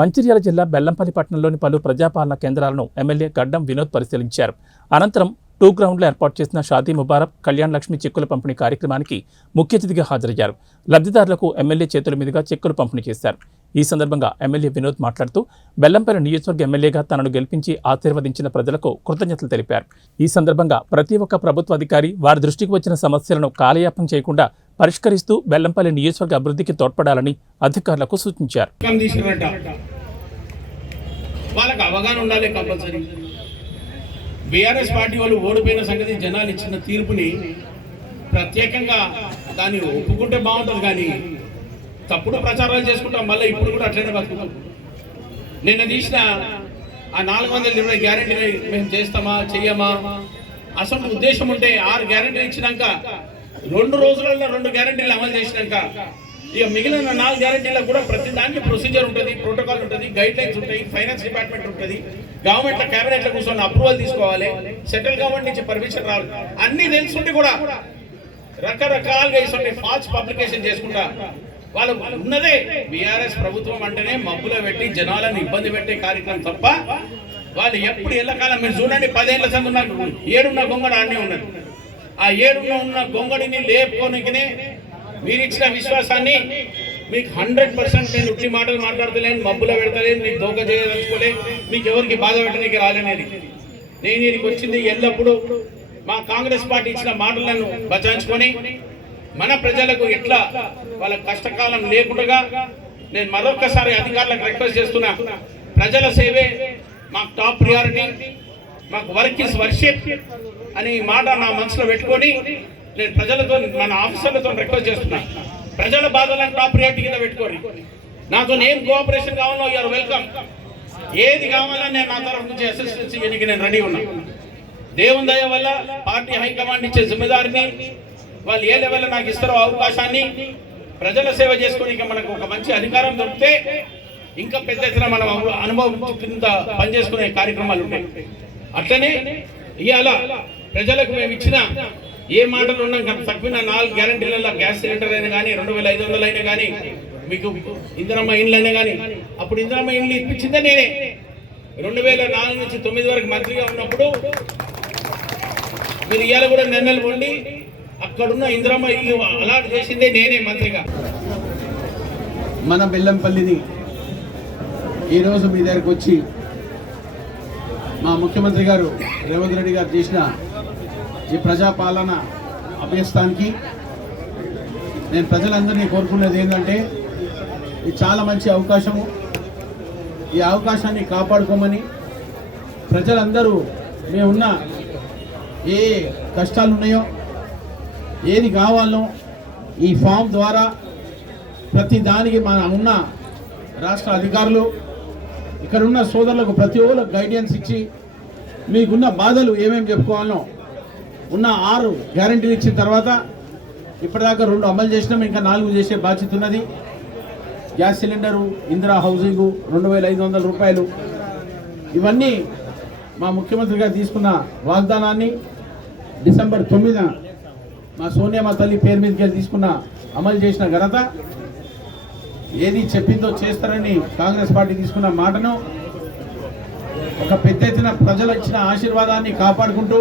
మంచిర్యాల జిల్లా బెల్లంపల్లి పట్టణంలోని పలు ప్రజాపాలన కేంద్రాలను ఎమ్మెల్యే గడ్డం వినోద్ పరిశీలించారు. అనంతరం 2 గ్రౌండ్లో ఏర్పాటు చేసిన షాదీ ముబారక్, కళ్యాణ్ లక్ష్మి చెక్కుల పంపిణీ కార్యక్రమానికి ముఖ్య అతిథిగా హాజరయ్యారు. లబ్ధిదారులకు ఎమ్మెల్యే చేతుల మీదుగా చెక్కులు పంపిణీ చేశారు. ఈ సందర్భంగా ఎమ్మెల్యే వినోద్ మాట్లాడుతూ బెల్లంపల్లి నియోజకవర్గ ఎమ్మెల్యేగా తనను గెలిపించి ఆశీర్వదించిన ప్రజలకు కృతజ్ఞతలు తెలిపారు. ఈ సందర్భంగా ప్రతి ఒక్క ప్రభుత్వ అధికారి వారి దృష్టికి వచ్చిన సమస్యలను కాలయాపన చేయకుండా పరిష్కరిస్తూ బెల్లంపల్లి నియోజకవర్గ అభివృద్ధికి తోడ్పడాలని అధికారులకు సూచించారు. వాళ్ళకి అవగాహన ఉండాలి. కంపల్సరీ బీఆర్ఎస్ పార్టీ వాళ్ళు ఓడిపోయిన సంగతి జనాలు ఇచ్చిన తీర్పుని ప్రత్యేకంగా దాన్ని ఒప్పుకుంటే బాగుంటుంది, కానీ తప్పుడు ప్రచారాలు చేసుకుంటాం. మళ్ళీ ఇప్పుడు కూడా అట్లనే బతుకుతాం. నిన్న తీసిన ఆ 420 గ్యారెంటీని మేము చేస్తామా చెయ్యమా అసలు ఉద్దేశం ఉంటే 6 గ్యారెంటీలు ఇచ్చినాక 2 రోజులలో 2 గ్యారెంటీలు అమలు చేసినాక ఇక మిగిలిన 4 గ్యారెంటీలకు కూడా ప్రతి దానికి ప్రొసీజర్ ఉంటుంది, ప్రోటోకాల్ ఉంటుంది, గైడ్ లైన్స్ ఉంటాయి, ఫైనాన్స్ డిపార్ట్మెంట్ ఉంటుంది, గవర్నమెంట్ క్యాబినెట్ లో కూర్చొని అప్రూవల్ తీసుకోవాలి, సెంట్రల్ గవర్నమెంట్ నుంచి పర్మిషన్ రావాలి. అన్ని తెలుసుంటే కూడా రకరకాలుగా ఇటువంటి ఫాల్స్ పబ్లికేషన్ చేసుకుంటా వాళ్ళు ఉన్నదే బీఆర్ఎస్ ప్రభుత్వం అంటేనే మబ్బులో పెట్టి జనాలను ఇబ్బంది పెట్టే కార్యక్రమం తప్ప వాళ్ళు ఎప్పుడు ఎల్లకాలం మీరు చూడండి 10 ఏళ్ల సంది ఉన్నారు, 7 గొంగడ అన్నీ ఉన్నది. ఆ 7 గొంగడిని లేపుకోనికనే మీరు ఇచ్చిన విశ్వాసాన్ని మీకు 100% నేను ఉట్టి మాటలు మాట్లాడతలేను, మబ్బులో పెడతలేను, మీకు దోక చేయదలుచుకోలే, మీకు ఎవరికి బాధ పెట్టడానికి రాలేనేది. నేను దీనికి వచ్చింది ఎల్లప్పుడూ మా కాంగ్రెస్ పార్టీ ఇచ్చిన మాటలను బచాయించుకొని మన ప్రజలకు ఎట్లా వాళ్ళ కష్టకాలం లేకుండా నేను మరొకసారి అధికారులకు రిక్వెస్ట్ చేస్తున్నా. ప్రజల సేవే మాకు టాప్ ప్రియారిటీ, మాకు వర్క్ ఇస్ వర్షిప్ అని మాట నా మనసులో పెట్టుకొని నేను ప్రజలతో మన ఆఫీసర్లతో రిక్వెస్ట్ చేస్తున్నా. ప్రజల బాధలను టాప్ ప్రియారిటీ కింద పెట్టుకోండి. నాతో ఏం కోఆపరేషన్ కావాలో యూఆర్ వెల్కమ్. ఏది కావాలని నేను నా తరఫు నుంచి అసిస్టెన్స్ ఇవ్వడానికి నేను రెడీ ఉన్నా. దేవుని దయ వల్ల పార్టీ హైకమాండ్ ఇచ్చే జిమ్మేదారిని వాళ్ళు ఏ లెవెల్లో నాకు ఇస్తారో అవకాశాన్ని ప్రజల సేవ చేసుకుని మనకు ఒక మంచి అధికారం దొరికితే ఇంకా పెద్ద ఎత్తున మనం అనుభవం కింద పనిచేసుకునే కార్యక్రమాలు ఉంటాయి. అట్లనే ఇవాళ ప్రజలకు మేము ఇచ్చిన ఏ మాటలు ఉన్నాం తక్కువ 4 గ్యారెంటీలలో గ్యాస్ సిలిండర్ అయినా కానీ 2500 అయినా కానీ మీకు ఇందిరమ్మ ఇండ్లు అయినా కానీ అప్పుడు ఇందిరమ్మ ఇండ్లు ఇప్పించిందే నేనే. 2004 నుంచి 9 వరకు మంత్రిగా ఉన్నప్పుడు మీరు ఇవాళ కూడా నిర్ణయాలు ఉండి అక్కడున్న ఇందిరమ్మ ఇల్లు అలాట్ చేసిందే నేనే మంత్రిగా. మన బెల్లంపల్లిని ఈరోజు మీ దగ్గరకు వచ్చి మా ముఖ్యమంత్రి గారు రేవంత్ రెడ్డి గారు చేసిన ఈ ప్రజాపాలన అభ్యస్తానికి నేను ప్రజలందరినీ కోరుకునేది ఏంటంటే ఇది చాలా మంచి అవకాశము. ఈ అవకాశాన్ని కాపాడుకోమని ప్రజలందరూ మేమున్న ఏ కష్టాలు ఉన్నాయో ఏది కావాలో ఈ ఫామ్ ద్వారా ప్రతి దానికి మన ఉన్న రాష్ట్ర అధికారులు ఇక్కడ ఉన్న సోదరులకు ప్రతి ఒక్కరికి గైడెన్స్ ఇచ్చి మీకున్న బాధలు ఏమేమి చెప్పుకోవాలో ఉన్న 6 గ్యారెంటీలు ఇచ్చిన తర్వాత ఇప్పటిదాకా 2 అమలు చేసినాం, ఇంకా 4 చేసే బాధ్యత ఉన్నది. గ్యాస్ సిలిండరు, ఇందిరా హౌసింగు, 2500 రూపాయలు, ఇవన్నీ మా ముఖ్యమంత్రి గారు తీసుకున్న వాగ్దానాన్ని డిసెంబర్ 9న మా సోనియా మా తల్లి పేరు మీదకి తీసుకున్న అమలు చేసిన ఘనత. ఏది చెప్పిందో చేస్తారని కాంగ్రెస్ పార్టీ తీసుకున్న మాటను ఒక పెద్ద ఎత్తున ప్రజలు ఇచ్చిన ఆశీర్వాదాన్ని కాపాడుకుంటూ